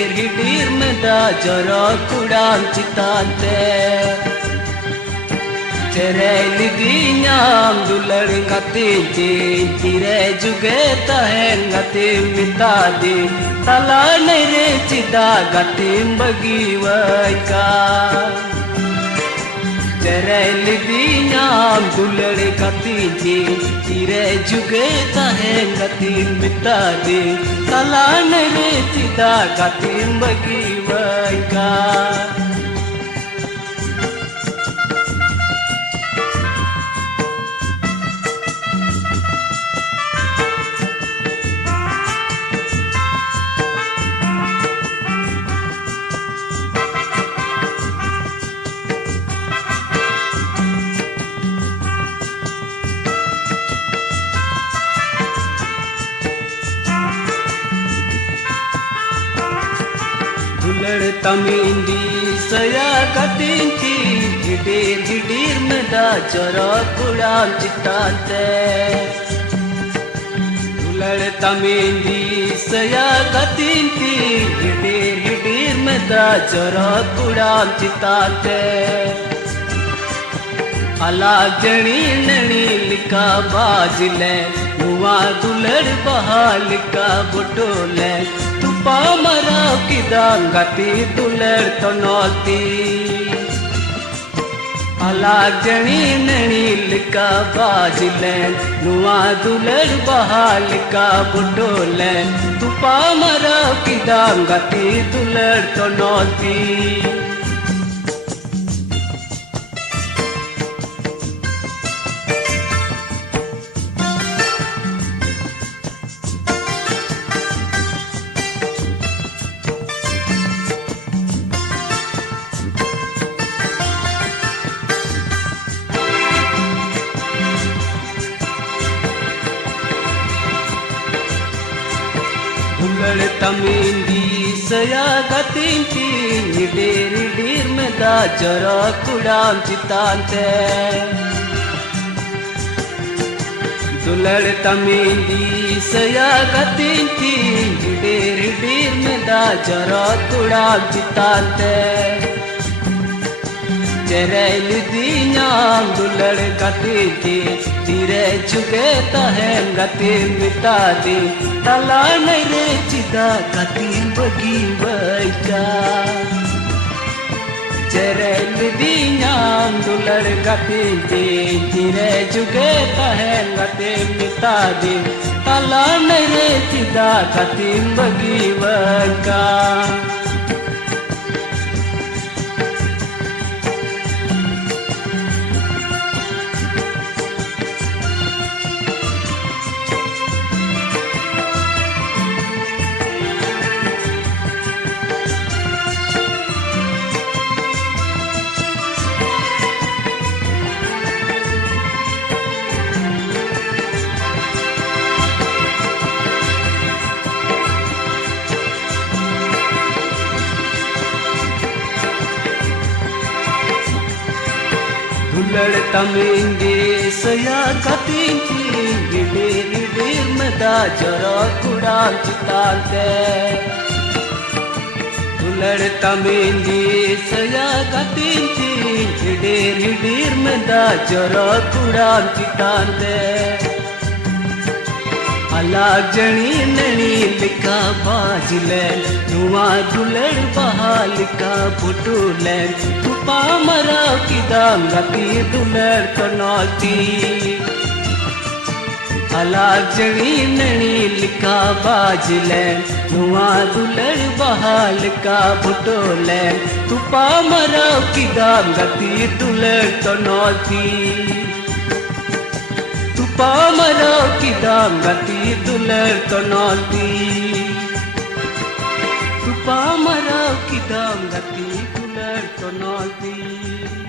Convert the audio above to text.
hidir meda jara kudam citante Cerel dinyam dulad ngatin tire juge tahen ngatin mitadi tala nere cida gatim bagi waika Cerel dinyam dulad ngatin tire juge tahen ngatin mitadi tala nere cida gatim bagi waika Dulad tamindi saya katinti hidir meda jara kudam citante Dulad tamindi saya katinti hidir meda jara kudam citante Alag jani nani lika bajle nuwa dulad bahalika botole Pamara kidang gati dulad tonolti Alag jani nani lika bajilen nuwa dulad bahalika budolen Tu pamara kidang gati dulad tonolti Dulad tamindi saya katinti hidir meda jara kudam citante Dulad tamindi saya katinti hidir meda jara kudam citante Cerel dinyam dulad katinti tire juge tahen gatin mitadi tala nere cida gatin bagi waika Cerel dinyam dulad katinti tire juge tahen gatin mitadi tala nere cida gatin bagi waika Dulad tamindi saya katinti hidir meda jara kudam citante Dulad tamindi saya katinti hidir meda jara kudam citante Alag jani nani lika bajilen nuwa dulad bahalika butulen Tu pamara kidam gati dulad tonolti Alag jani nani lika bajilen nuwa dulad bahalika butulen Tu pamara kidam gati dulad tonolti Pamara kidam gati dulad tonolti Tu pamara kidam gati dulad tonolti